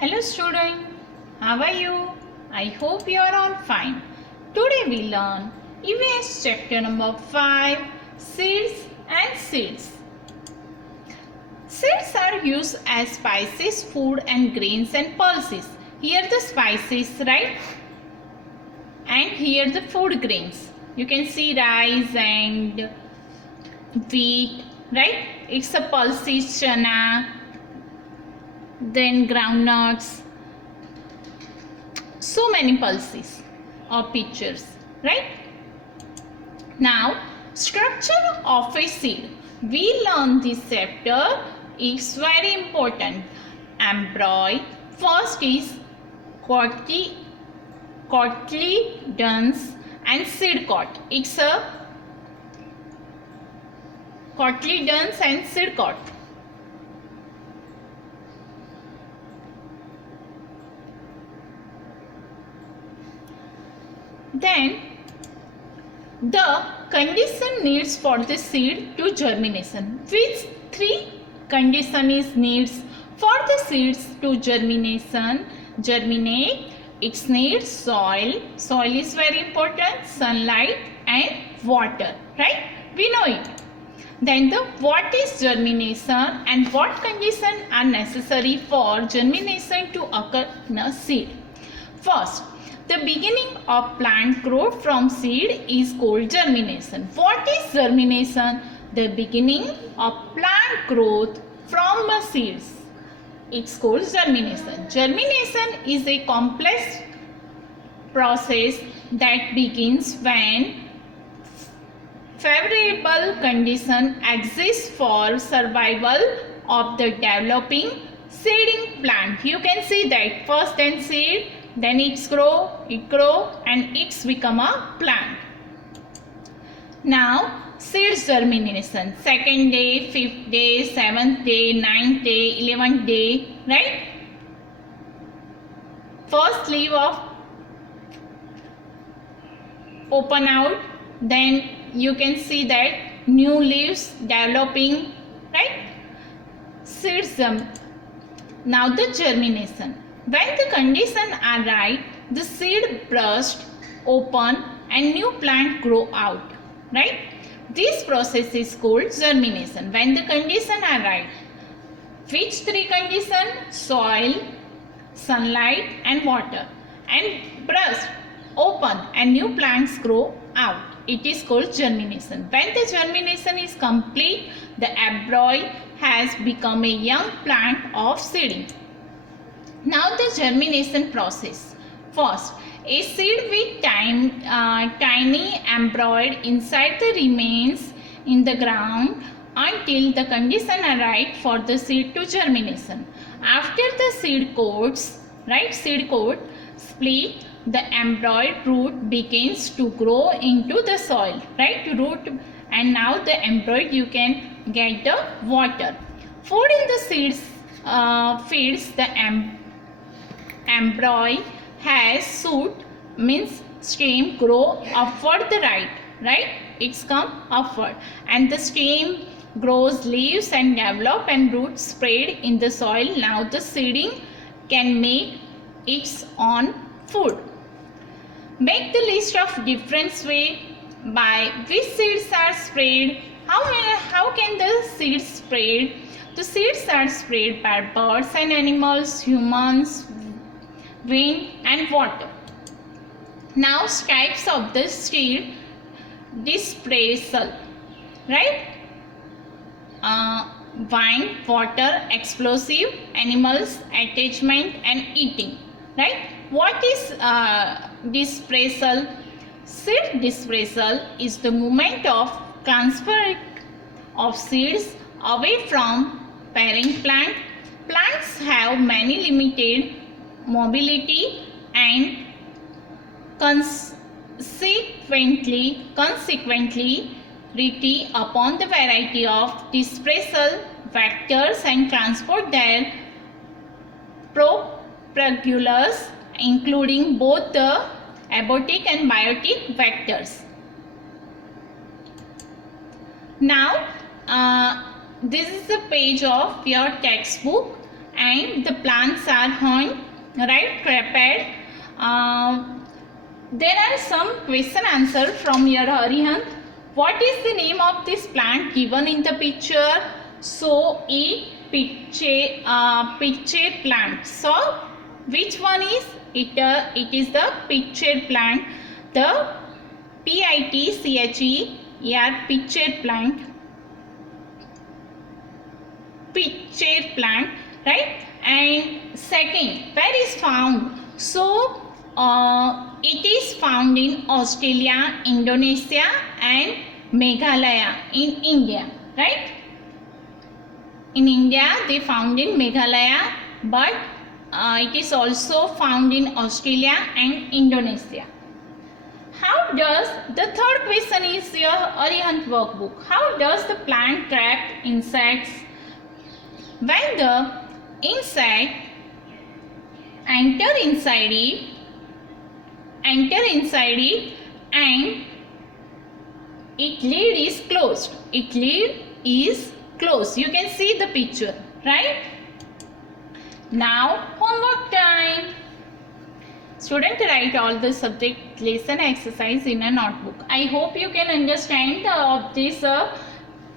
Hello student, how are you? I hope you are all fine. Today we learn EVS chapter number 5, Seeds and Seeds. Seeds are used as spices, food and grains and pulses. Here the spices, right? And here the food grains. You can see rice and wheat, right? It's a pulses, chana, then groundnuts, so many pulses or pictures, right? Now, structure of a seed. We learn this chapter is very important. Embryo. First is cotyledons and seed coat. It's a cotyledons and seed coat. Then the condition needs for the seed to germination. Which three condition is needs for the seeds to germinate? It needs soil. Soil is very important. Sunlight and water. Right? We know it. Then the what is germination and what conditions are necessary for germination to occur in a seed. First, the beginning of plant growth from seed is called germination. What is germination? The beginning of plant growth from a seeds. It's called germination. Germination is a complex process that begins when favorable condition exists for survival of the developing seeding plant. You can see that first then seed, then it grow and it's become a plant. Now seeds germination, 2nd day, 5th day, 7th day, 9th day, 11th day, right? First leaf of open out, then you can see that new leaves developing, right? Seeds now the germination. When the conditions are right, the seed burst open and new plant grow out, right? This process is called germination. When the conditions are right. Which three conditions? Soil, sunlight and water. And burst open and new plants grow out. It is called germination. When the germination is complete, the embryo has become a young plant of seeding. Now the germination process. First, a seed with tiny embryo inside the remains in the ground until the conditions are right for the seed to germination. After the seed coats, right, seed coat split, the embryo root begins to grow into the soil, right, root, and now the embryo you can get the water. Food in the seeds feeds the embryo has shoot, means stem grow upward the right, it's come upward, and the stem grows leaves and develop and roots spread in the soil. Now the seeding can make its own food. Make the list of different way by which seeds are spread. How can the seeds spread? The seeds are spread by birds and animals, humans, wind and water. Now types of the seed dispersal, right? Wind, water, explosive, animals, attachment and eating, right? What is dispersal? Seed dispersal is the movement of transfer of seeds away from parent plant. Plants have many limited mobility and consequently rely upon the variety of dispersal vectors and transport their propagulas, including both the abiotic and biotic vectors. Now this is the page of your textbook and the plants are hung, right, prepared. There are some question answer from your Arihant. What is the name of this plant given in the picture? So pitche plant. So which one is it? It is the pitche plant. The PITCHER pitche plant. Pitche plant, right? And second, where is found? So it is found in Australia, Indonesia and Meghalaya in India, right? In India they found in Meghalaya, but it is also found in Australia and Indonesia. How does, the third question is your Arihant workbook. How does the plant trap insects? When the insect enter inside it and its lid is closed. Its lid is closed. You can see the picture, right? Now homework time. Student, write all the subject lesson exercise in a notebook. I hope you can understand of this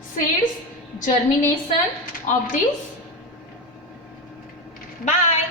seeds germination of this. Bye.